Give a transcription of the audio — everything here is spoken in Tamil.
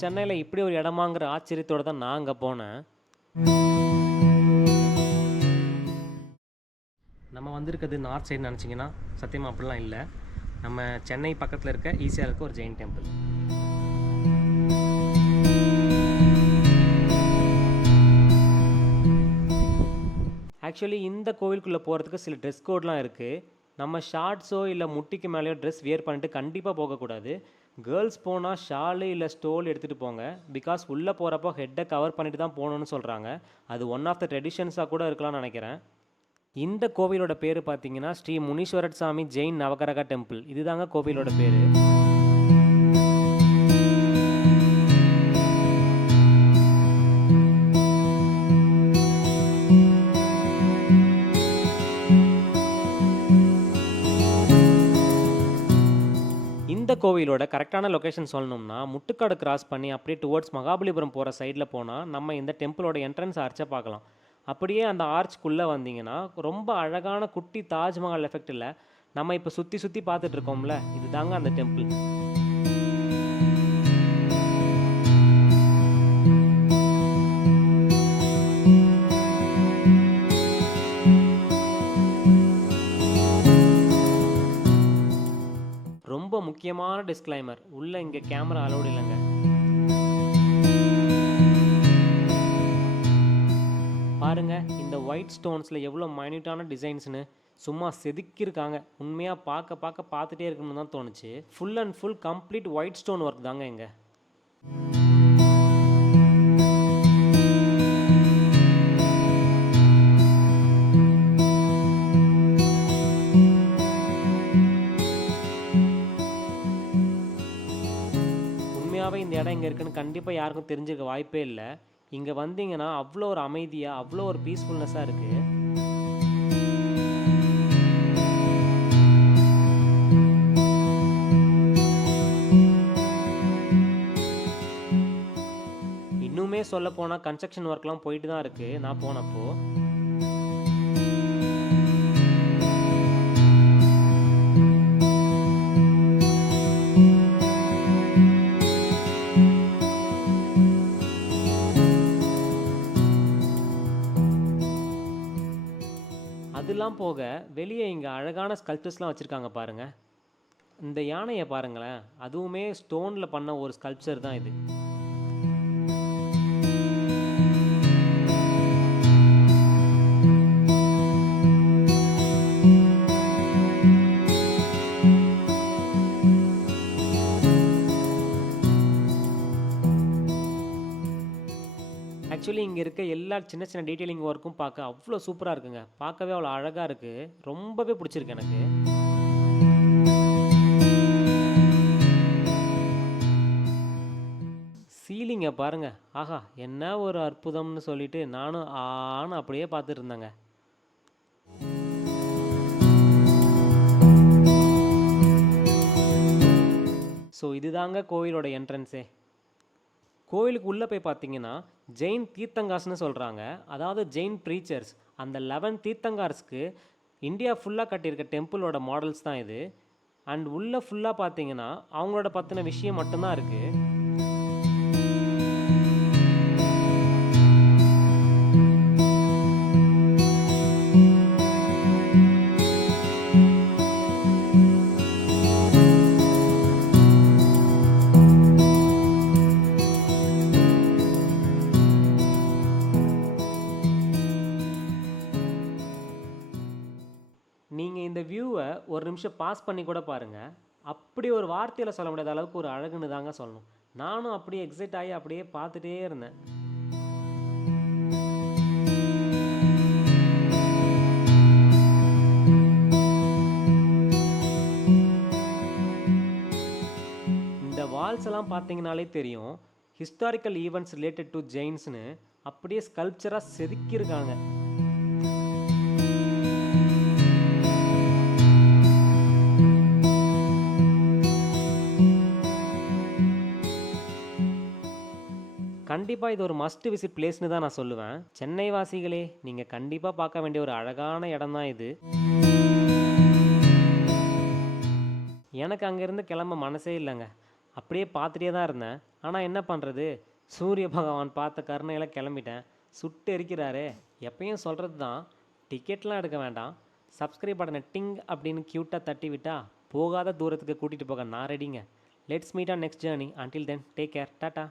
சென்னையில் இப்படி ஒரு இடமாங்கிற ஆச்சரியத்தோடு தான் நான் அங்கே போனேன். நம்ம வந்திருக்கிறது நார்த் சைடு நினச்சிங்கன்னா சத்தியமாக அப்படிலாம் இல்லை. நம்ம சென்னை பக்கத்தில் இருக்க ஈஸியாக இருக்க ஒரு ஜெயின் டெம்பிள். ஆக்சுவலி இந்த கோவிலுக்குள்ளே போகிறதுக்கு சில ட்ரெஸ் கோட்லாம் இருக்குது. நம்ம ஷார்ட்ஸோ இல்லை முட்டிக்கு மேலேயோ ட்ரெஸ் வியர் பண்ணிட்டு கண்டிப்பாக போகக்கூடாது. கேர்ள்ஸ் போனால் ஷாலு இல்லை ஸ்டோல் எடுத்துகிட்டு போங்க. பிகாஸ் உள்ளே போகிறப்போ ஹெட்டை கவர் பண்ணிட்டு தான் போகணுன்னு சொல்கிறாங்க. அது ஒன் ஆஃப் த ட்ரெடிஷன்ஸாக கூட இருக்கலாம்னு நினைக்கிறேன். இந்த கோவிலோட பேர் பார்த்தீங்கன்னா ஸ்ரீ முனீஸ்வரர் சாமி ஜெயின் நவகிரக டெம்பிள். இதுதாங்க கோவிலோட பேர். இந்த கோவிலோட கரெக்டான லொக்கேஷன் சொல்லணும்னா முட்டுக்காடு கிராஸ் பண்ணி அப்படியே டுவர்ட்ஸ் மகாபலிபுரம் போகிற சைடில் போனால் நம்ம இந்த டெம்பிளோட என்ட்ரன்ஸ் ஆர்ச்சை பார்க்கலாம். அப்படியே அந்த ஆர்ச்சுக்குள்ளே வந்தீங்கன்னா ரொம்ப அழகான குட்டி தாஜ்மஹால் எஃபெக்ட் இல்லை, நம்ம இப்போ சுற்றி சுற்றி பார்த்துட்டு இருக்கோம்ல, இது தாங்க அந்த டெம்பிள். ரொம்ப முக்கியமான டிஸ்க்ளைமர், உள்ளே இங்கே கேமரா அலோடு இல்லைங்க. பாருங்க இந்த ஒயிட் ஸ்டோன்ஸில் எவ்வளோ மைன்யூட்டான டிசைன்ஸ்னு சும்மா செதுக்கியிருக்காங்க. உண்மையாக பார்த்துட்டே இருக்கணும்னு தான் தோணுச்சு. Full and full complete white stone work தாங்க இங்கே. உண்மையாகவே இந்த இடம் இங்கே இருக்குன்னு கண்டிப்பாக யாருக்கும் தெரிஞ்சுக்க வாய்ப்பே இல்லை. இங்கே வந்தீங்கன்னா அவ்வளோ ஒரு அமைதியாக அவ்வளோ ஒரு பீஸ்ஃபுல்னஸாக இருக்குது. இன்னுமே சொல்ல போனால் கன்ஸ்ட்ரக்ஷன் ஒர்க்லாம் போயிட்டு தான் இருக்குது நான் போனப்போ. அதெல்லாம் போக வெளியே இங்கே அழகான ஸ்கல்ப்சர்ஸ்லாம் வச்சுருக்காங்க பாருங்கள். இந்த யானையை பாருங்களேன், அதுவுமே ஸ்டோனில் பண்ண ஒரு ஸ்கல்ப்சர் தான் இது. ஆக்சுவலி இங்கே இருக்க எல்லா சின்ன சின்ன டீட்டெயிலிங் ஒர்க்கும் பார்க்க அவ்வளோ சூப்பராக இருக்குங்க. பார்க்கவே அவ்வளோ அழகாக இருக்குது. ரொம்பவே பிடிச்சிருக்கு எனக்கு. சீலிங்கை பாருங்கள், ஆஹா என்ன ஒரு அற்புதம்னு சொல்லிட்டு நானும் ஆன்னு அப்படியே பார்த்துட்டு இருந்தேங்க. ஸோ இதுதாங்க கோவிலோட என்ட்ரன்ஸே. கோவிலுக்கு உள்ளே போய் பார்த்தீங்கன்னா ஜெயின் தீர்த்தங்கார்ஸ்னு சொல்கிறாங்க. அதாவது ஜெயின் ப்ரீச்சர்ஸ். அந்த 11 தீர்த்தங்கார்ஸ்க்கு இந்தியா ஃபுல்லாக கட்டியிருக்க டெம்பிளோட மாடல்ஸ் தான் இது. அண்ட் உள்ளே ஃபுல்லாக பார்த்தீங்கன்னா அவங்களோட பற்றின விஷயம் மட்டும்தான் இருக்குது. நீங்கள் இந்த வியூவை ஒரு நிமிஷம் பாஸ் பண்ணி கூட பாருங்கள். அப்படி ஒரு வார்த்தையில் சொல்ல முடியாத அளவுக்கு ஒரு அழகுன்னு தாங்க சொல்லணும். நானும் அப்படியே எக்ஸைட் ஆகி அப்படியே பார்த்துட்டே இருந்தேன். இந்த வால்ஸ் எல்லாம் பார்த்தீங்கனாலே தெரியும், ஹிஸ்டாரிக்கல் ஈவெண்ட்ஸ் ரிலேட்டட் டு ஜெயின்ஸ்னு அப்படியே ஸ்கல்ப்சராக செதுக்கியிருக்காங்க. கண்டிப்பாக இது ஒரு மஸ்ட் விசிட் பிளேஸ்னு தான் நான் சொல்லுவேன். சென்னை வாசிகளே, நீங்கள் கண்டிப்பாக பார்க்க வேண்டிய ஒரு அழகான இடம் தான் இது. எனக்கு அங்கேருந்து கிளம்ப மனசே இல்லைங்க. அப்படியே பார்த்துட்டே தான் இருந்தேன். ஆனால் என்ன பண்ணுறது, சூரிய பகவான் பார்த்த கருணையில் கிளம்பிட்டேன். சுட்டு எரிக்கிறாரே. எப்பயும் சொல்கிறது தான், டிக்கெட்லாம் எடுக்க வேண்டாம், சப்ஸ்கிரைப் பட்டனை டிங் அப்படின்னு க்யூட்டாக தட்டி விட்டா போகாத தூரத்துக்கு கூட்டிகிட்டு போக நான் ரெடிங்க. Let's meet on next journey. Until then take care. Tata.